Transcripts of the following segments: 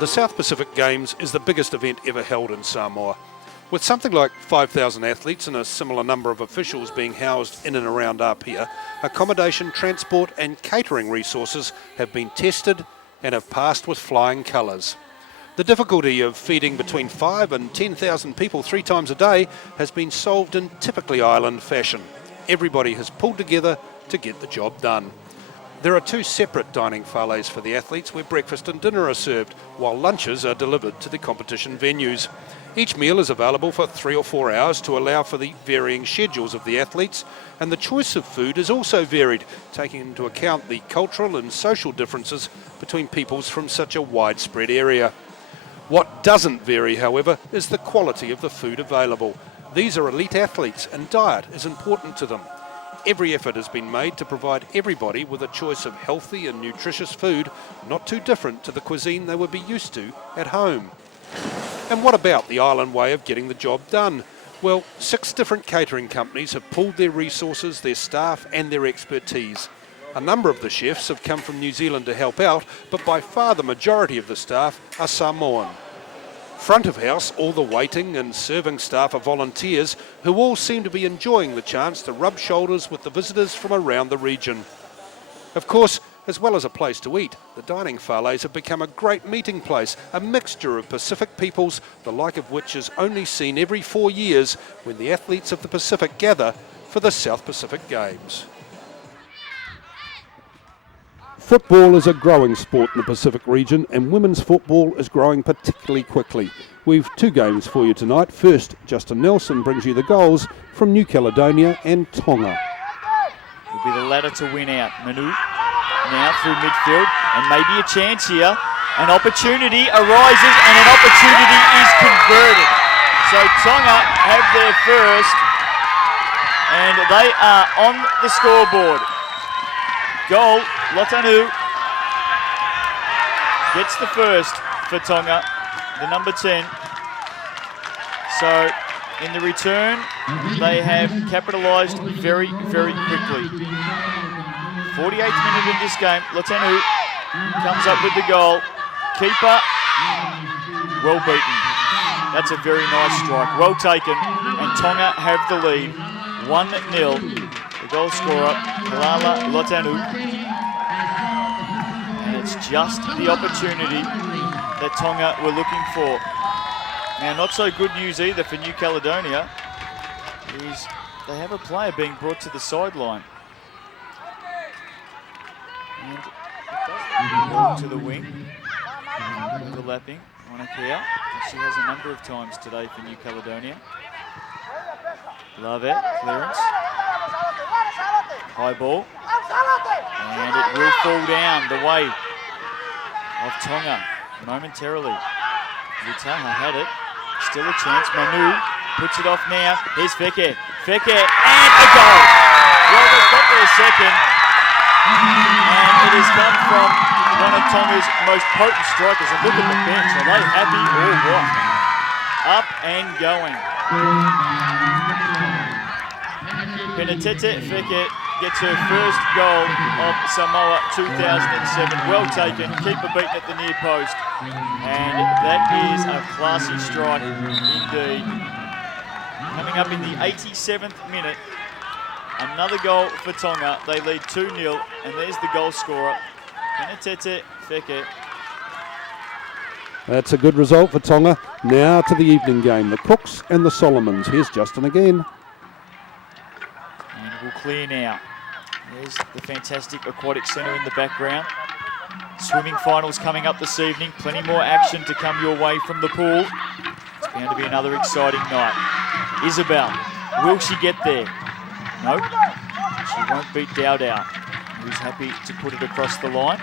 The South Pacific Games is the biggest event ever held in Samoa. With something like 5,000 athletes and a similar number of officials being housed in and around Apia, accommodation, transport and catering resources have been tested and have passed with flying colours. The difficulty of feeding between 5,000 and 10,000 people 3 times a day has been solved in typically island fashion. Everybody has pulled together to get the job done. There are 2 separate dining whales for the athletes where breakfast and dinner are served, while lunches are delivered to the competition venues. Each meal is available for 3 or 4 hours to allow for the varying schedules of the athletes, and the choice of food is also varied, taking into account the cultural and social differences between peoples from such a widespread area. What doesn't vary, however, is the quality of the food available. These are elite athletes and diet is important to them. Every effort has been made to provide everybody with a choice of healthy and nutritious food, not too different to the cuisine they would be used to at home. And what about the island way of getting the job done? Well, 6 different catering companies have pooled their resources, their staff and their expertise. A number of the chefs have come from New Zealand to help out, but by far the majority of the staff are Samoan. Front of house, all the waiting and serving staff are volunteers who all seem to be enjoying the chance to rub shoulders with the visitors from around the region. Of course, as well as a place to eat, the dining whales have become a great meeting place, a mixture of Pacific peoples, the like of which is only seen every 4 years when the athletes of the Pacific gather for the South Pacific Games. Football is a growing sport in the Pacific region, and women's football is growing particularly quickly. We've 2 games for you tonight. First, Justin Nelson brings you the goals from New Caledonia and Tonga. Will be the latter to win out. Manu now through midfield, and maybe a chance here. An opportunity arises, and an opportunity is converted. So Tonga have their first, and they are on the scoreboard. Goal, Lotanu gets the first for Tonga, the number 10. So in the return, they have capitalised very, very quickly. 48th minute of this game, Lotanu comes up with the goal. Keeper, well beaten. That's a very nice strike, well taken, and Tonga have the lead, 1-0. The goal scorer, Kalala Lotanu. And it's just the opportunity that Tonga were looking for. Now, not so good news either for New Caledonia is they have a player being brought to the sideline. And it does to the wing, overlapping Monakia. She has a number of times today for New Caledonia. Love it, clearance. High ball. And it will fall down the way of Tonga momentarily. Utaha had it. Still a chance. Manu puts it off now. Here's Feke. Feke and a goal. Well, they've got their second. And it has come from one of Tonga's most potent strikers. And look at the bench. Are they happy or what? Up and going. Penatete Feke gets her first goal of Samoa 2007. Well taken, keeper beaten at the near post. And that is a classy strike indeed. Coming up in the 87th minute, another goal for Tonga. They lead 2-0, and there's the goal scorer, Penatete Feke. That's a good result for Tonga. Now to the evening game, the Cooks and the Solomons. Here's Justin again. And we'll clear now. There's the fantastic aquatic centre in the background. Swimming finals coming up this evening. Plenty more action to come your way from the pool. It's bound to be another exciting night. Isabel, will she get there? Nope. She won't beat Dao Dao, who's happy to put it across the line.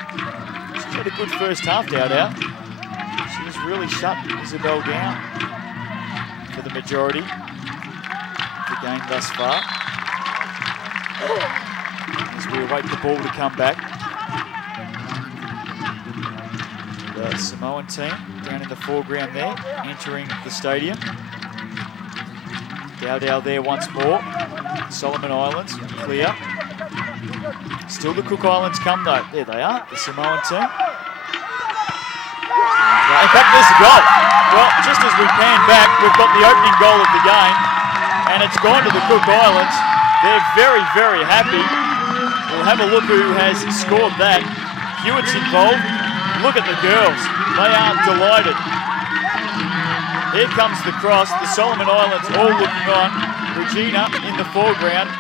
She's had a good first half, Dao Dao. She has really shut Isabel down for the majority of the game thus far. As we await the ball to come back. The Samoan team down in the foreground there, entering the stadium. Dao Dao there once more. Solomon Islands, clear. Still the Cook Islands come though. There they are, the Samoan team. And In fact, there's a goal. Well, just as we pan back, we've got the opening goal of the game, and it's gone to the Cook Islands. They're very, very happy. We'll have a look who has scored that. Hewitt's involved. Look at the girls. They are delighted. Here comes the cross. The Solomon Islands all looking on. Regina in the foreground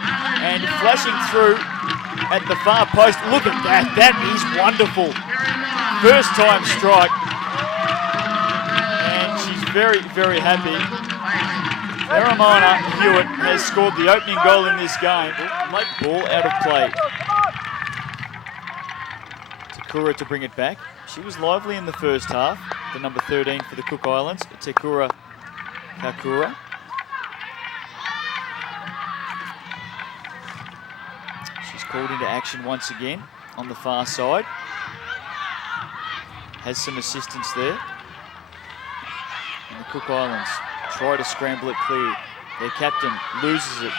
and flashing through at the far post. Look at that. That is wonderful. First time strike. And she's very, very happy. Aramana Hewitt has scored the opening goal in this game. Late ball out of play. Takura to bring it back. She was lively in the first half. The number 13 for the Cook Islands, Tekura Kakura. She's called into action once again on the far side. Has some assistance there. And the Cook Islands try to scramble it clear. Their captain loses it.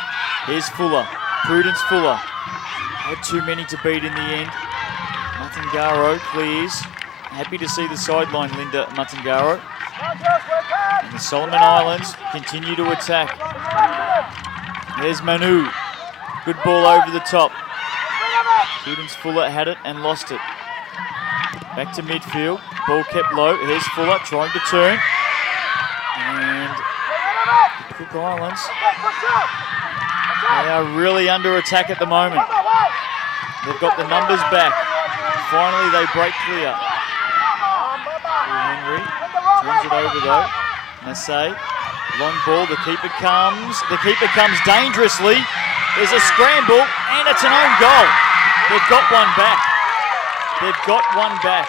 Here's Fuller, Prudence Fuller. Had too many to beat in the end. Matangaro clears. Happy to see the sideline, Linda Matangaro. And the Solomon Islands continue to attack. There's Manu. Good ball over the top. Prudence Fuller had it and lost it. Back to midfield. Ball kept low. Here's Fuller trying to turn. And the Cook Islands, they are really under attack at the moment. They've got the numbers back. Finally, they break clear. Henry turns it over though. Massey, long ball. The keeper comes. The keeper comes dangerously. There's a scramble, and it's an own goal. They've got one back. They've got one back.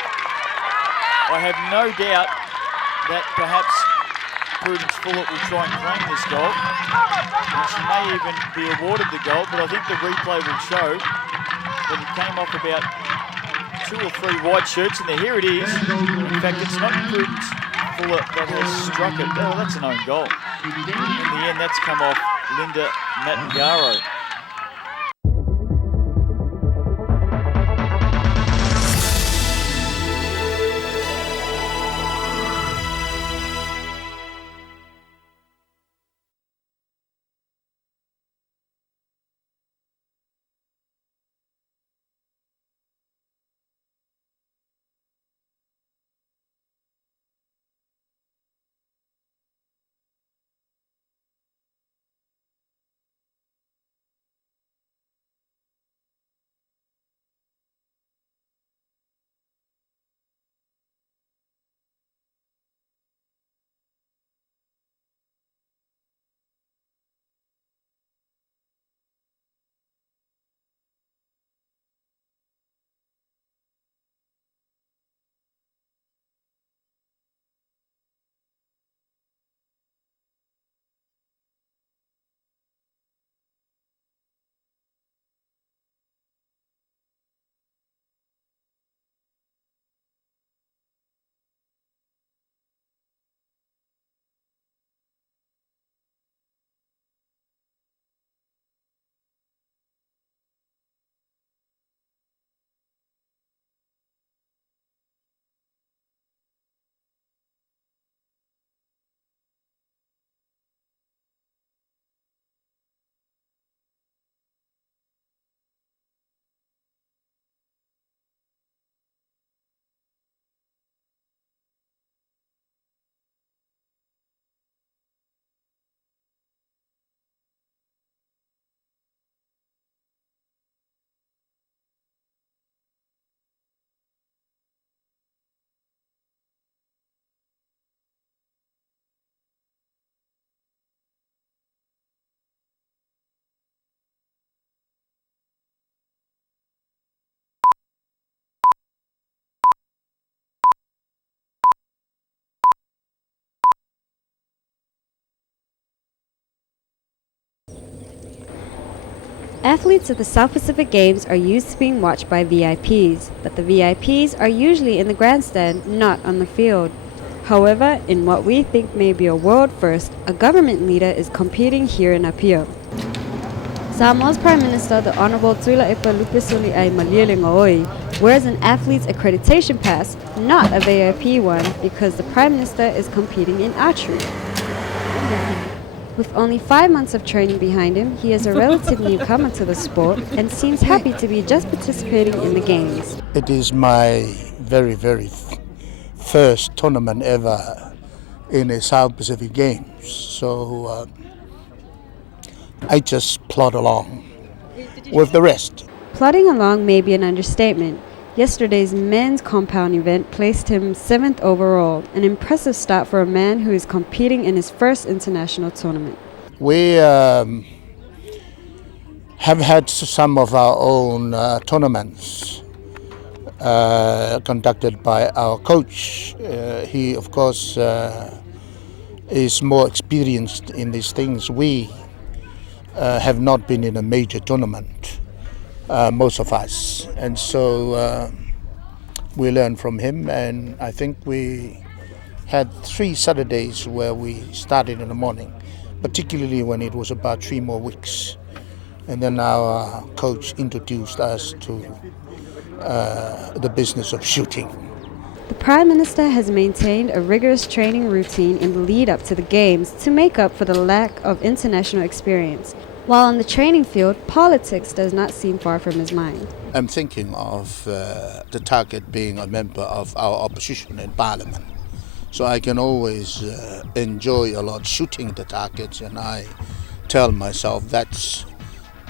I have no doubt that perhaps Prudence Fuller will try and claim this goal. And she may even be awarded the goal, but I think the replay will show that it came off about 2 or 3 white shirts, and here it is. In fact, it's not Prudence Fuller that has struck it. Oh, that's an own goal. In the end, that's come off Linda Matangaro. Athletes at the South Pacific Games are used to being watched by VIPs, but the VIPs are usually in the grandstand, not on the field. However, in what we think may be a world first, a government leader is competing here in Apia. Samoa's Prime Minister, the Honourable Tula Epa Lupesuli ai Maliele Ngoi, wears an athlete's accreditation pass, not a VIP one, because the Prime Minister is competing in archery. With only 5 months of training behind him, he is a relative newcomer to the sport and seems happy to be just participating in the games. It is my very, very first tournament ever in a South Pacific Games. So I just plod along with the rest. Plodding along may be an understatement. Yesterday's men's compound event placed him 7th overall, an impressive start for a man who is competing in his first international tournament. We have had some of our own tournaments conducted by our coach. He, of course, is more experienced in these things. We have not been in a major tournament. Most of us, and so we learned from him, and I think we had 3 Saturdays where we started in the morning, particularly when it was about 3 more weeks, and then our coach introduced us to the business of shooting. The Prime Minister has maintained a rigorous training routine in the lead up to the Games to make up for the lack of international experience. While on the training field, politics does not seem far from his mind. I'm thinking of the target being a member of our opposition in Parliament. So I can always enjoy a lot shooting the targets, and I tell myself that's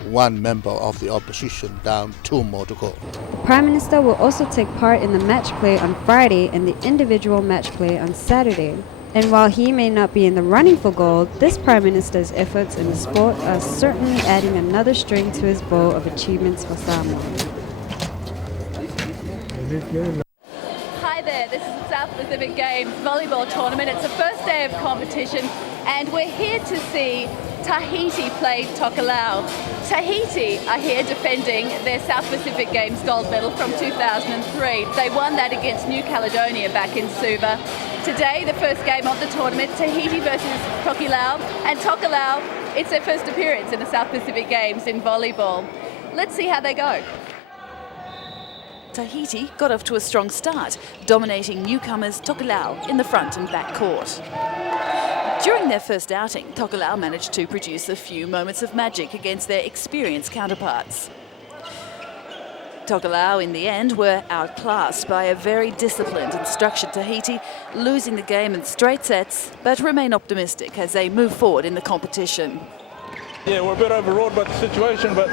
1 member of the opposition down, 2 more to go. The Prime Minister will also take part in the match play on Friday and the individual match play on Saturday. And while he may not be in the running for gold, this Prime Minister's efforts in the sport are certainly adding another string to his bow of achievements for Samoa. Hi there, this is the South Pacific Games volleyball tournament. It's the first day of competition and we're here to see Tahiti play Tokelau. Tahiti are here defending their South Pacific Games gold medal from 2003. They won that against New Caledonia back in Suva. Today, the first game of the tournament, Tahiti versus Tokelau. And Tokelau, it's their first appearance in the South Pacific Games in volleyball. Let's see how they go. Tahiti got off to a strong start, dominating newcomers Tokelau in the front and back court. During their first outing, Tokelau managed to produce a few moments of magic against their experienced counterparts. Tokelau, in the end, were outclassed by a very disciplined and structured Tahiti, losing the game in straight sets, but remain optimistic as they move forward in the competition. Yeah, we're a bit overawed by the situation, but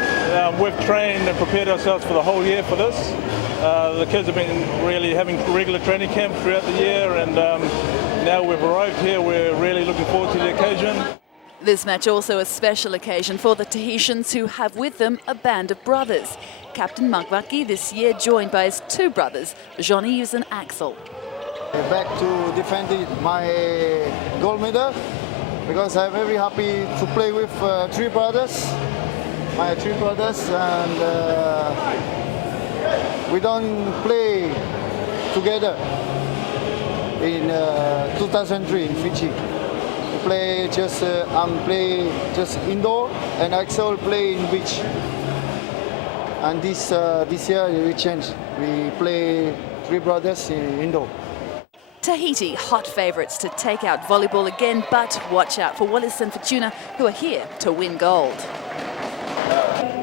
we've trained and prepared ourselves for the whole year for this. The kids have been really having regular training camp throughout the year, and now we've arrived here, we're really looking forward to the occasion. This match also a special occasion for the Tahitians, who have with them a band of brothers. Captain Magvaki this year joined by his 2 brothers, Jean-Yves and Axel. Back to defending my gold medal, because I'm very happy to play with 3 brothers, my 3 brothers, and we don't play together in 2003 in Fiji. We play just play just indoor, and Axel play in beach. And this year we changed. We play 3 brothers in indoor. Tahiti, hot favourites to take out volleyball again, but watch out for Wallace and Fortuna, who are here to win gold.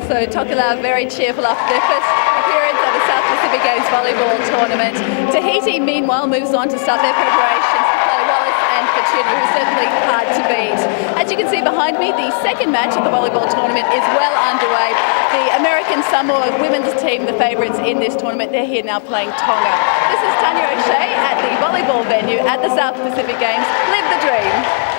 So Tokelau very cheerful after their first appearance at the South Pacific Games volleyball tournament. Tahiti, meanwhile, moves on to start their preparations to play Wallace and Fortuna, who are certainly hard to beat. As you can see behind me, the second match of the volleyball tournament is well underway. The American Samoa women's team, the favourites in this tournament, they're here now playing Tonga. This is Tanya O'Shea at the volleyball venue at the South Pacific Games. Live the dream.